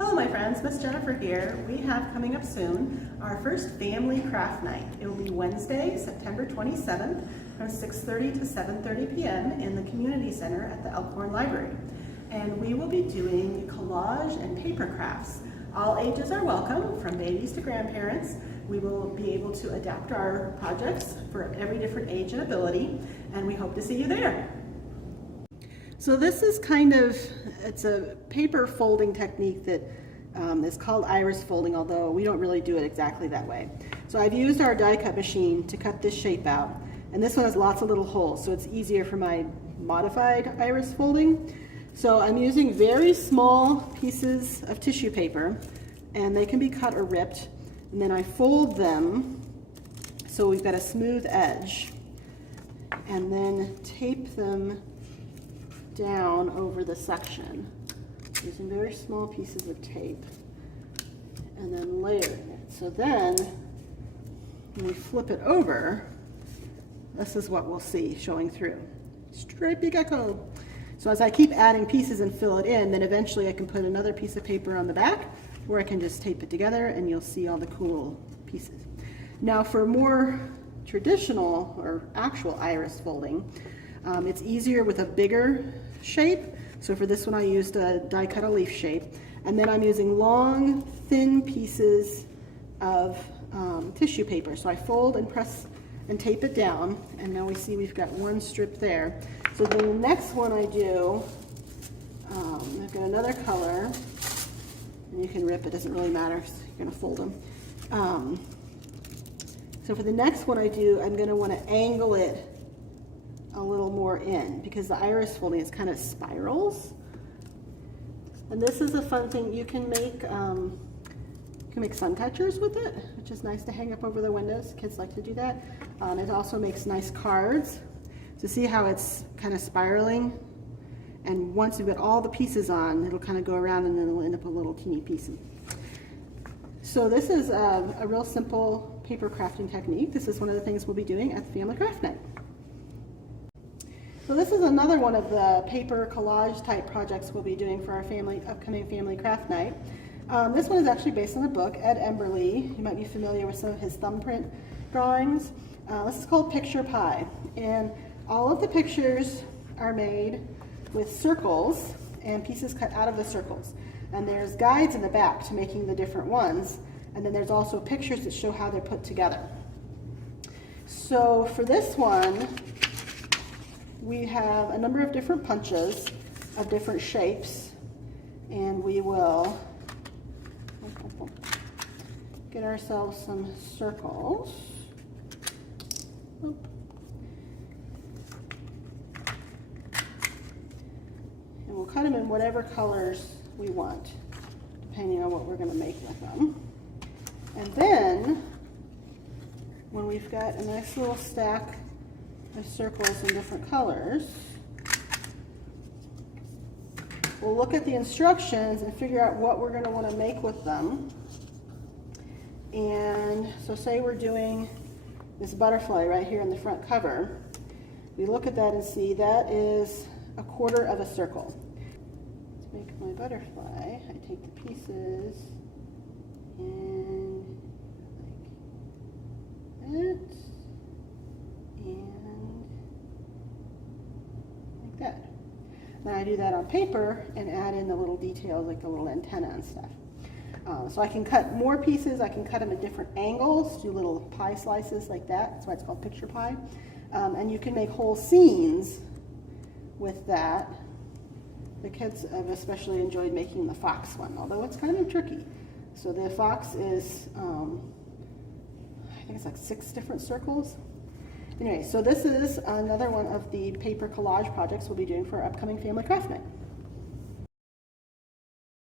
Hello my friends, Miss Jennifer here. We have coming up soon our first family craft night. It will be Wednesday, September 27th from 6:30 to 7:30 p.m. in the community center at the Elkhorn Library. And we will be doing collage and paper crafts. All ages are welcome, from babies to grandparents. We will be able to adapt our projects for every different age and ability, and we hope to see you there. So this is it's a paper folding technique that is called iris folding, although we don't really do it exactly that way. So I've used our die cut machine to cut this shape out, and this one has lots of little holes, so it's easier for my modified iris folding. So I'm using very small pieces of tissue paper, and they can be cut or ripped, and then I fold them so we've got a smooth edge, and then tape them down over the section using very small pieces of tape, and then layering it. So then when we flip it over, this is what we'll see showing through. Stripey gecko. So as I keep adding pieces and fill it in, then eventually I can put another piece of paper on the back, or I can just tape it together and you'll see all the cool pieces. Now for more traditional or actual iris folding, it's easier with a bigger shape. So for this one I used a die cut a leaf shape, and then I'm using long thin pieces of tissue paper. So I fold and press and tape it down, and now we see we've got one strip there. So the next one I do, I've got another color, and you can rip, it doesn't really matter, you're going to fold them. So for the next one I do, I'm going to want to angle it a little more in, because the iris folding is kind of spirals. And this is a fun thing. You can make sun catchers with it, which is nice to hang up over the windows. Kids like to do that. It also makes nice cards. To see how it's kind of spiraling, and once you've got all the pieces on, it'll kind of go around and then it'll end up a little teeny piece. So this is a real simple paper crafting technique. This is one of the things we'll be doing at the Family Craft Night. So this is another one of the paper collage type projects we'll be doing for our upcoming Family Craft Night. This one is actually based on a book, Ed Emberley. You might be familiar with some of his thumbprint drawings. This is called Picture Pie, and all of the pictures are made with circles and pieces cut out of the circles. And there's guides in the back to making the different ones, and then there's also pictures that show how they're put together. So for this one, we have a number of different punches of different shapes, and we will get ourselves some circles. Oop. And we'll cut them in whatever colors we want, depending on what we're going to make with them. And then, when we've got a nice little stack of circles in different colors, we'll look at the instructions and figure out what we're going to want to make with them. And so say we're doing this butterfly right here in the front cover. We look at that and see that is a quarter of a circle. To make my butterfly, I take the pieces and like that, and like that. Then I do that on paper and add in the little details like the little antenna and stuff. So I can cut more pieces, I can cut them at different angles, do little pie slices like that. That's why it's called Picture Pie. And you can make whole scenes with that. The kids have especially enjoyed making the fox one, although it's kind of tricky. So the fox is, I think it's like 6 different circles. Anyway, so this is another one of the paper collage projects we'll be doing for our upcoming Family Craft Night.